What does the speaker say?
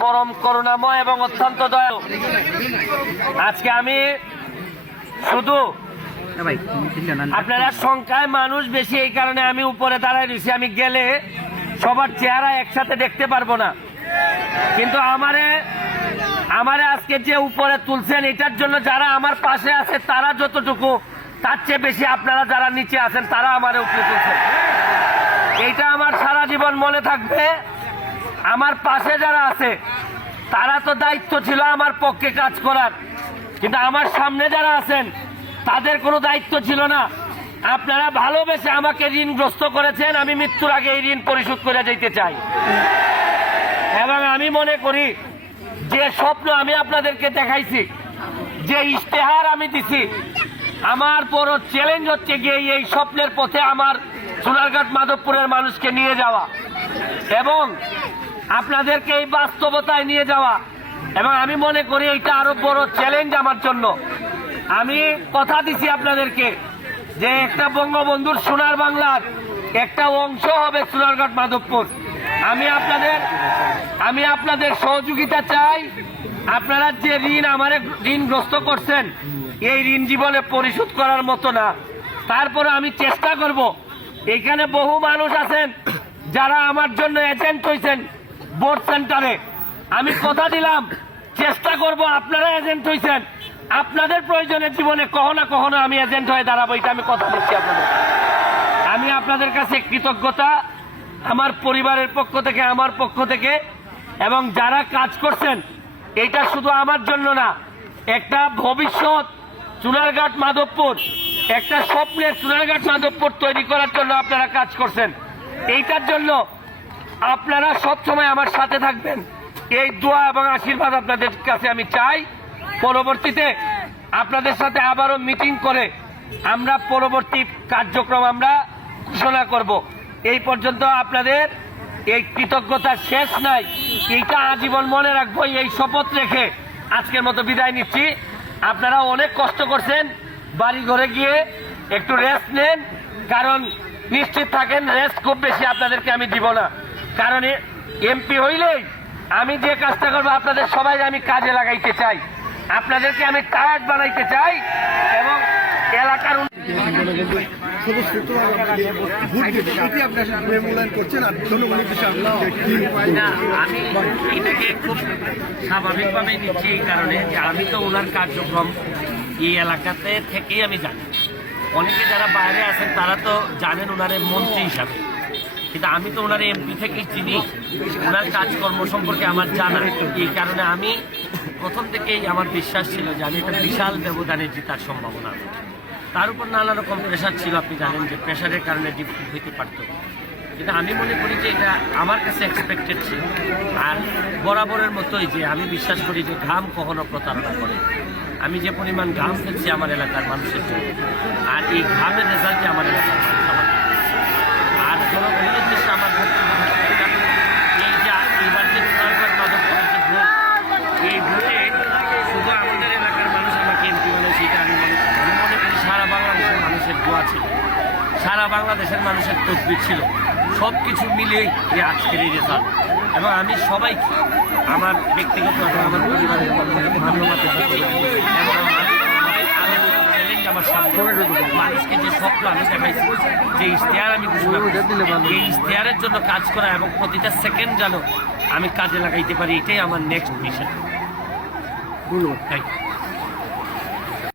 পরম করুণাময় এবং অত্যন্ত দয়ালু। আজকে আমি শুধু আপনারা সংখ্যায় মানুষ বেশি, এই কারণে আমি উপরে দাঁড়ায় রয়েছি। আমি গেলে সবার চেহারা একসাথে দেখতে পারবো না, কিন্তু আমারে আজকে যে উপরে তুলছেন এটার জন্য যারা আমার পাশে আছে তারা যতটুকু, তার চেয়ে বেশি আপনারা যারা নিচে আছেন তারা আমারে উপরে তুলছেন। এইটা আমার সারা জীবন মনে থাকবে। আমার পাশে যারা আছে তারা তো দায়িত্ব ছিল আমার পক্ষে কাজ করার, কিন্তু আমার সামনে যারা আছেন তাদের কোনো দায়িত্ব ছিল না। আপনারা ভালোবেসে আমাকে ঋণগ্রস্ত করেছেন। আমি মৃত্যুর আগে এই ঋণ পরিশোধ করে যেতে চাই। এবং আমি মনে করি যে স্বপ্ন আমি আপনাদেরকে দেখাইছি, যে ইশতেহার আমি দিছি, আমার বড় চ্যালেঞ্জ হচ্ছে গিয়ে এই স্বপ্নের পথে আমার সোনারঘাট মাধবপুরের মানুষকে নিয়ে যাওয়া এবং আপনাদেরকে এই বাস্তবতায় নিয়ে যাওয়া। এবং আমি মনে করি এটা আরো বড় চ্যালেঞ্জ আমার জন্য। আমি কথা দিছি আপনাদেরকে যে একটা বঙ্গবন্ধুর সোনার বাংলার একটা অংশ হবে সোনারঘাট মাধবপুর। আমি আপনাদের সহযোগিতা চাই। আপনারা যে ঋণ আমার ঋণগ্রস্ত করছেন এই ঋণ জীবনে পরিশোধ করার মতো না। তারপরে আমি চেষ্টা করব, এখানে বহু মানুষ আছেন যারা আমার জন্য এজেন্ট হয়েছেন ভোট সেন্টারে। আমি কথা দিলাম চেষ্টা করব, আপনারা এজেন্ট হয়েছেন, আপনাদের প্রয়োজনের জীবনে কখনো কখনো আমি এজেন্ট হয়ে দাঁড়াবো। এটা আমি কথা দিচ্ছি আপনাদের। আমি আপনাদের কাছে কৃতজ্ঞতা আমার পরিবারের পক্ষ থেকে, আমার পক্ষ থেকে, এবং যারা কাজ করছেন এটা শুধু আমার জন্য না, একটা ভবিষ্যৎ সোনারঘাট মাধবপুর, একটা স্বপ্নের সোনারঘাট মাধবপুর তৈরি করার জন্য আপনারা কাজ করছেন। এইটার জন্য আপনারা সবসময় আমার সাথে থাকবেন, এই দোয়া এবং আশীর্বাদ আপনাদের কাছে আমি চাই। পরবর্তীতে আপনাদের সাথে আবারও মিটিং করে আমরা পরবর্তী কার্যক্রম আমরা ঘোষণা করব। এই পর্যন্ত আপনাদের এই কৃতজ্ঞতা শেষ নাই, এইটা আজীবন মনে রাখবো। এই শপথ রেখে আজকের মতো বিদায় নিচ্ছি। আপনারা অনেক কষ্ট করছেন, বাড়ি ঘরে গিয়ে একটু রেস্ট নেন, কারণ নিশ্চিত থাকেন রেস্ট খুব বেশি আপনাদেরকে আমি দিব না। কারণ এমপি হইলেই আমি যে কাজটা করবো আপনাদের সবাই আমি কাজে লাগাইতে চাই, আপনাদেরকে আমি টায়ার্ড বানাইতে চাই এবং এলাকার আমি এটাকে খুব স্বাভাবিকভাবে নিচ্ছি এই কারণে যে আমি তো ওনার কার্যক্রম এই এলাকাতে থেকেই আমি জানি। অনেকে যারা বাইরে আছেন তারা তো জানেন ওনার মন্ত্রী হিসাবে, কিন্তু আমি তো ওনার এমপি থেকেই চিনি, ওনার কাজকর্ম সম্পর্কে আমার জানা। এই কারণে আমি প্রথম থেকেই আমার বিশ্বাস ছিল যে আমি একটা বিশাল ব্যবধানে জেতার সম্ভাবনা। তার উপর নানা রকম প্রেশার ছিল, আপনি জানেন যে প্রেশারের কারণে ডিফিট হইতে পারত, কিন্তু আমি মনে করি যে এটা আমার কাছে এক্সপেক্টেড ছিল। আর বরাবরের মতোই যে আমি বিশ্বাস করি যে ঘাম কখনো প্রতারণা করে। আমি যে পরিমাণ ঘাম ফেলছি আমার এলাকার মানুষের জন্য, আর এই ঘামের রেজাল্টে আমার এলাকার মানুষ আমাকে, আর জনগণের উদ্দেশ্যে আমার এই যে এইবার যে সোনারঘাট মাধবপুরের যে ভোট, এই ভোটে শুধু আমাদের এলাকার মানুষ আমাকে এমপি বানিয়েছে, এটা আমি মনে করি সারা বাংলাদেশের মানুষের দোয়া ছিল, সারা বাংলাদেশের মানুষের তদবির ছিল, সব কিছু মিলেই এই আজকের এই রেজাল্ট। এবং আমি সবাইকে আমার ব্যক্তিগত এবং আমার পরিবারের পক্ষ থেকে ধন্যবাদ দিচ্ছি। এবং আমার সামনে মানুষকে যে স্বপ্ন আমি দেখাইছি, যে ইশতেহার আমি ঘোষণা করি, এই ইশতেহারের জন্য কাজ করা এবং প্রতিটা সেকেন্ড যেন আমি কাজে লাগাইতে পারি, এটাই আমার নেক্সট মিশন। Thank you.